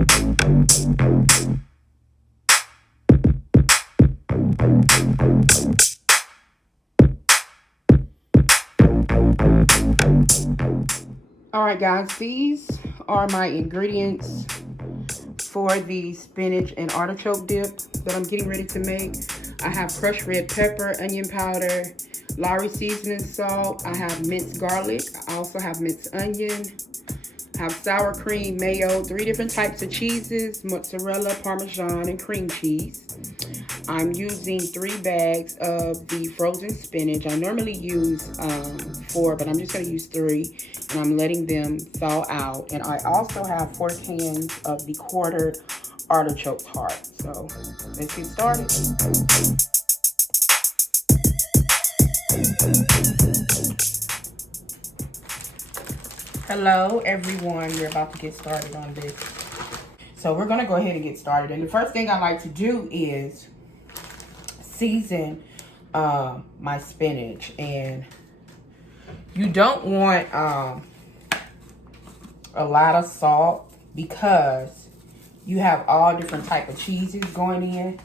All right, guys, these are my ingredients for the spinach and artichoke dip that I'm getting ready to make. I have crushed red pepper, onion powder, Lowry seasoning salt. I have minced garlic. I also have minced onion. I have sour cream, mayo, 3 different types of cheeses, mozzarella, parmesan, and cream cheese. I'm using 3 bags of the frozen spinach. I normally use 4, but I'm just going to use 3, and I'm letting them thaw out. And I also have 4 cans of the quartered artichoke heart. So let's get started. Hello, everyone. We're about to get started on this. So we're going to go ahead and get started. And the first thing I like to do is season my spinach. And you don't want a lot of salt because you have all different type of cheeses going in,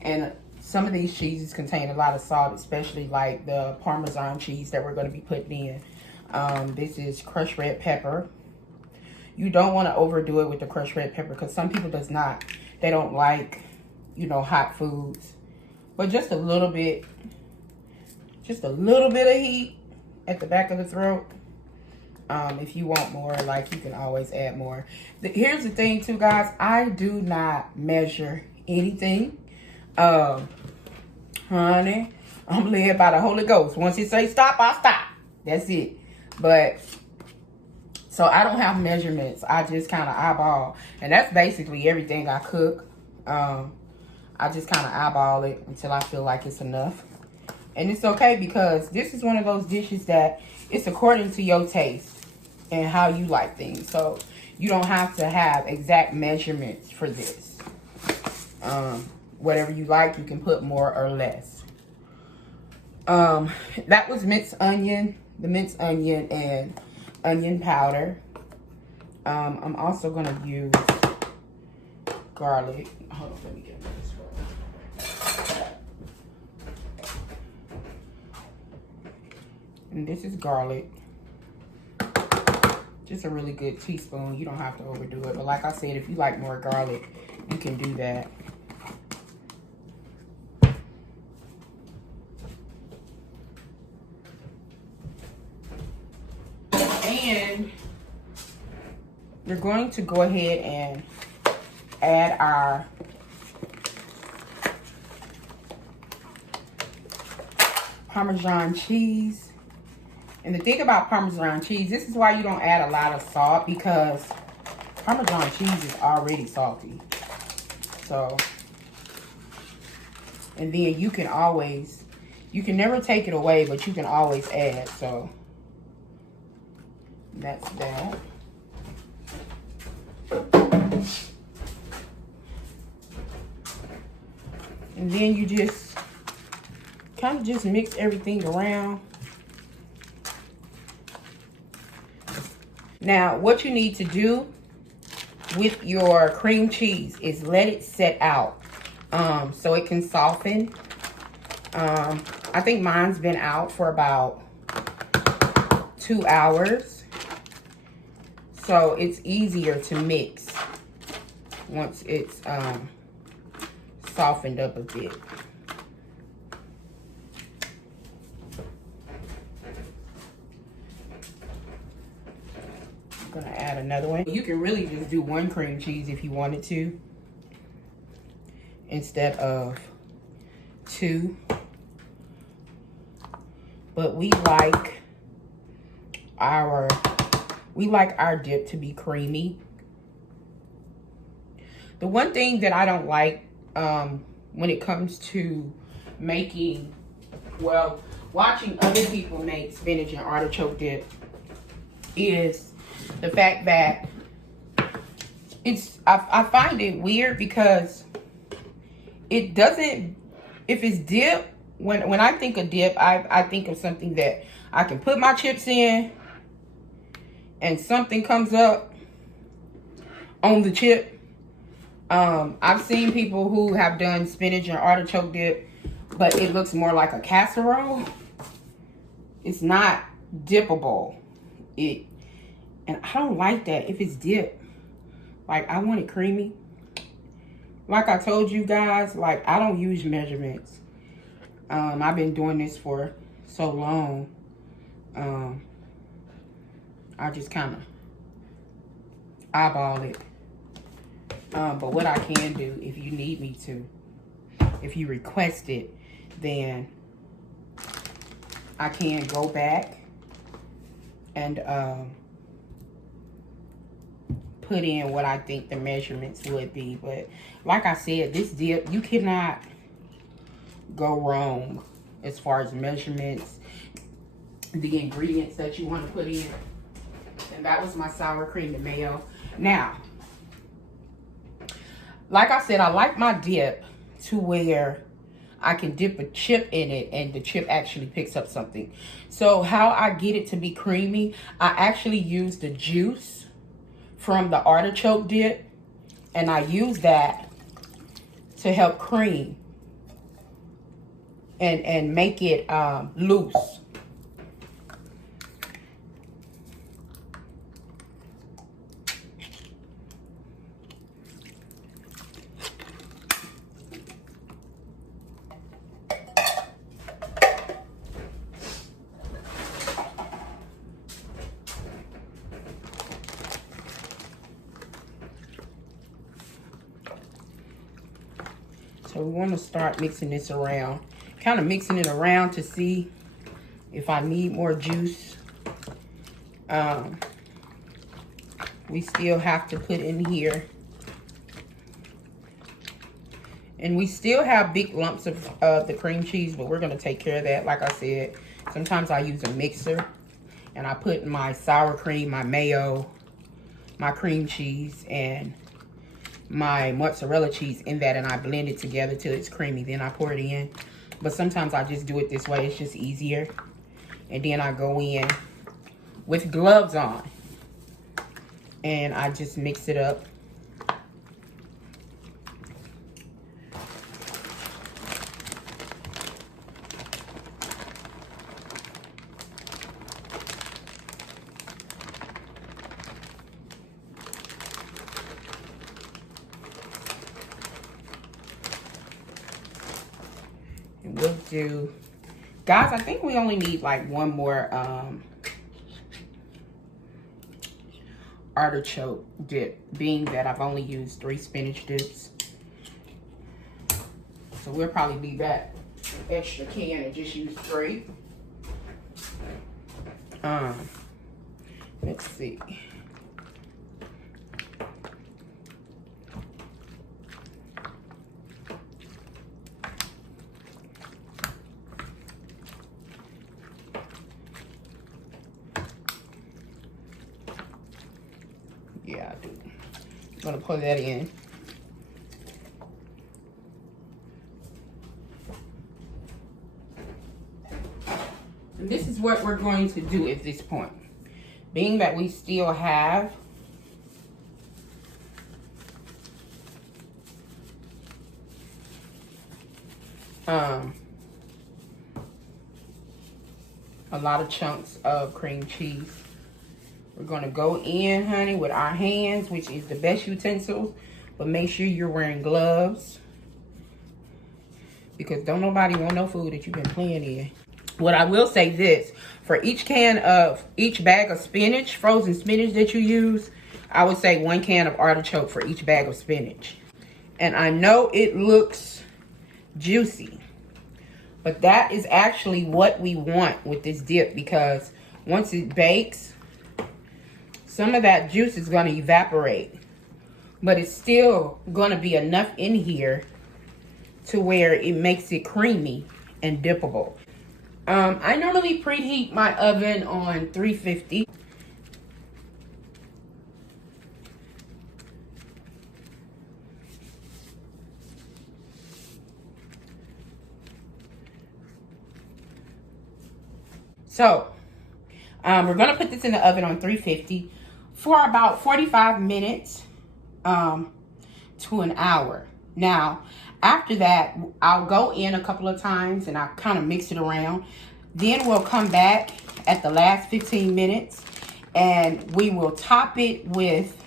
and some of these cheeses contain a lot of salt, especially like the Parmesan cheese that we're going to be putting in. This is crushed red pepper. You don't want to overdo it with the crushed red pepper because some people they don't like, hot foods. But just a little bit of heat at the back of the throat. If you want more, you can always add more. Here's the thing too, guys. I do not measure anything. Honey, I'm led by the Holy Ghost. Once it say stop, I stop. That's it. But, so I don't have measurements. I just kind of eyeball. And that's basically everything I cook. I just kind of eyeball it until I feel like it's enough. And it's okay because this is one of those dishes that it's according to your taste and how you like things. So you don't have to have exact measurements for this. Whatever you like, you can put more or less. That was minced onion, the minced onion and onion powder. I'm also going to use garlic. Hold on, let me get this. And this is garlic. Just a really good teaspoon. You don't have to overdo it. But like I said, if you like more garlic, you can do that. And we're going to go ahead and add our Parmesan cheese. And the thing about Parmesan cheese, this is why you don't add a lot of salt, because Parmesan cheese is already salty. So, and then you can never take it away, but you can always add. So, that's that. And then you just kind of just mix everything around. Now, what you need to do with your cream cheese is let it set out so it can soften. I think mine's been out for about 2 hours. So it's easier to mix once it's softened up a bit. I'm gonna add another one. You can really just do 1 cream cheese if you wanted to, instead of 2. But we like our dip to be creamy. The one thing that I don't like when it comes to making, watching other people make spinach and artichoke dip is the fact that I find it weird because it doesn't, if it's dip, when I think of dip, I think of something that I can put my chips in and something comes up, on the chip. I've seen people who have done spinach and artichoke dip, but it looks more like a casserole. It's not dippable. And I don't like that if it's dipped. Like, I want it creamy. Like I told you guys, like, I don't use measurements. I've been doing this for so long. I just kind of eyeball it. But what I can do, if you need me to, if you request it, then I can go back and put in what I think the measurements would be. But like I said, this dip, you cannot go wrong as far as measurements, the ingredients that you want to put in. And that was my sour cream and mayo. Now, like I said, I like my dip to where I can dip a chip in it and the chip actually picks up something. So how I get it to be creamy, I actually use the juice from the artichoke dip, and I use that to help cream and make it loose. So we want to start mixing this around. Kind of mixing it around to see if I need more juice. We still have to put in here. And we still have big lumps of the cream cheese, but we're going to take care of that. Like I said, sometimes I use a mixer. And I put my sour cream, my mayo, my cream cheese, and my mozzarella cheese in that, and I blend it together till it's creamy. Then I pour it in. But sometimes I just do it this way. It's just easier. And then I go in with gloves on, and I just mix it up. We'll do, guys, I think we only need like one more artichoke dip, being that I've only used 3 spinach dips. So we'll probably leave that extra can and just use 3. Let's see. Yeah, I do. I'm gonna put that in. And this is what we're going to do at this point. Being that we still have a lot of chunks of cream cheese. We're going to go in, honey, with our hands, which is the best utensils. But make sure you're wearing gloves, because don't nobody want no food that you've been playing in. What I will say this, for each bag of spinach, frozen spinach that you use, I would say 1 can of artichoke for each bag of spinach. And I know it looks juicy, but that is actually what we want with this dip, because once it bakes, some of that juice is going to evaporate, but it's still going to be enough in here to where it makes it creamy and dippable. I normally preheat my oven on 350. So, we're going to put this in the oven on 350 for about 45 minutes. to an hour. Now, after that, I'll go in a couple of times and I'll kind of mix it around. Then we'll come back at the last 15 minutes and we will top it with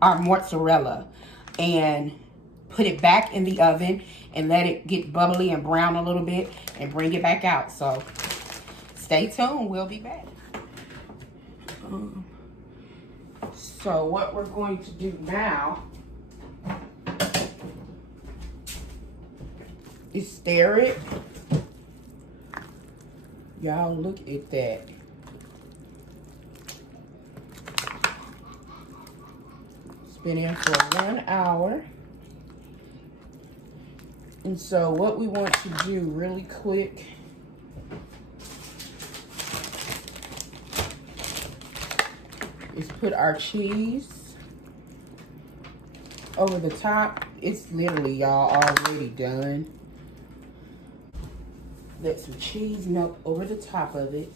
our mozzarella and put it back in the oven and let it get bubbly and brown a little bit and bring it back out. So stay tuned, we'll be back. So what we're going to do now is stir it. Y'all look at that. Spin in for 1 hour. And so what we want to do really quick is put our cheese over the top. It's literally, y'all, already done. Let some cheese melt over the top of it.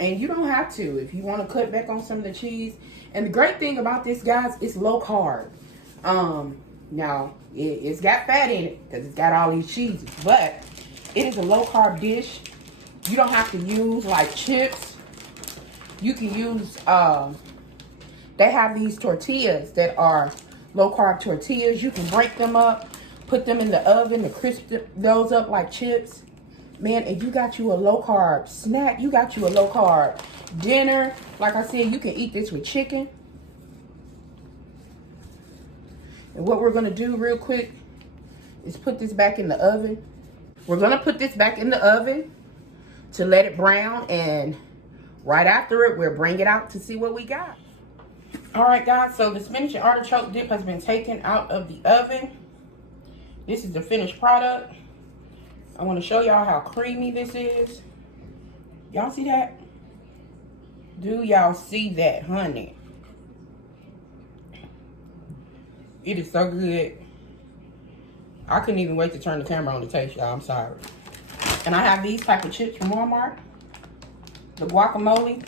And you don't have to if you want to cut back on some of the cheese. And the great thing about this, guys, it's low carb. Now, it's got fat in it because it's got all these cheeses. But it is a low carb dish. You don't have to use like chips. You can use, they have these tortillas that are low carb tortillas. You can break them up, put them in the oven to crisp those up like chips. Man, and you got you a low carb snack. You got you a low carb dinner. Like I said, you can eat this with chicken. And what we're going to do real quick is put this back in the oven. We're going to put this back in the oven to let it brown. And right after it, we'll bring it out to see what we got. All right, guys. So the spinach and artichoke dip has been taken out of the oven. This is the finished product. I want to show y'all how creamy this is. Y'all see that? Do y'all see that, honey? It is so good. I couldn't even wait to turn the camera on to taste, y'all. I'm sorry. And I have these type of chips from Walmart. The guacamole.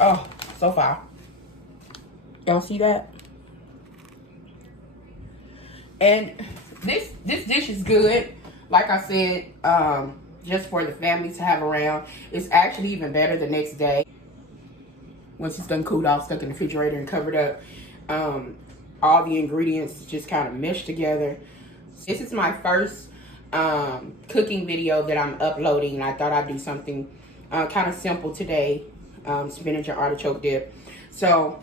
Oh, so fire. Y'all see that? And this dish is good. Like I said, just for the family to have around. It's actually even better the next day. Once it's done cooled off, stuck in the refrigerator and covered up. All the ingredients just kind of meshed together. This is my first cooking video that I'm uploading. And I thought I'd do something kind of simple today. Spinach and artichoke dip. So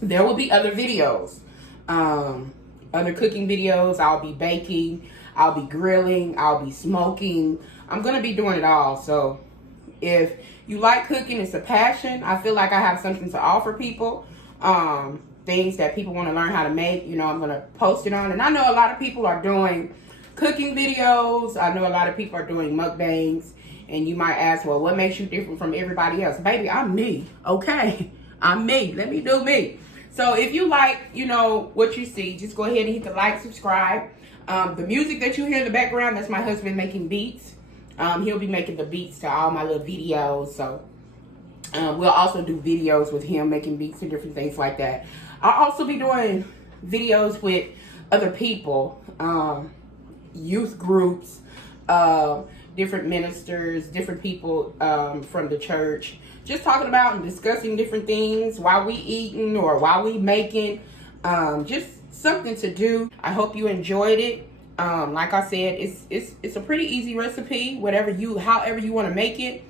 there will be other videos. Other cooking videos. I'll be baking. I'll be grilling, I'll be smoking. I'm going to be doing it all. So if you like cooking, it's a passion. I feel like I have something to offer people. Things that people want to learn how to make, you know, I'm going to post it on. And I know a lot of people are doing cooking videos. I know a lot of people are doing mukbangs. And you might ask, well, what makes you different from everybody else? Baby, I'm me, okay? I'm me. Let me do me. So if you like, you know, what you see, just go ahead and hit the like, subscribe. The music that you hear in the background, that's my husband making beats. He'll be making the beats to all my little videos. So we'll also do videos with him making beats and different things like that. I'll also be doing videos with other people, youth groups, different ministers, different people from the church. Just talking about and discussing different things while we eating or while we making. Just something to do. I hope you enjoyed it. Like I said, it's a pretty easy recipe. However you want to make it.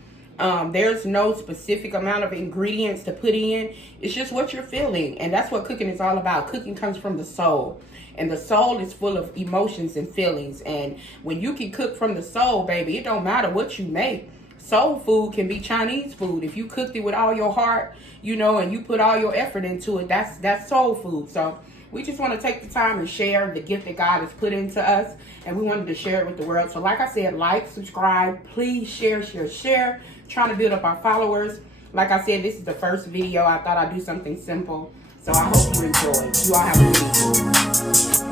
There's no specific amount of ingredients to put in. It's just what you're feeling, and that's what cooking is all about. Cooking comes from the soul, and the soul is full of emotions and feelings. And when you can cook from the soul, baby, it don't matter what you make. Soul food can be Chinese food. If you cooked it with all your heart, you know, and you put all your effort into it, that's soul food. So we just want to take the time and share the gift that God has put into us, and we wanted to share it with the world. So like I said, like, subscribe, please share. Trying to build up our followers. Like I said, this is the first video. I thought I'd do something simple. So I hope you enjoy. You all have a good evening.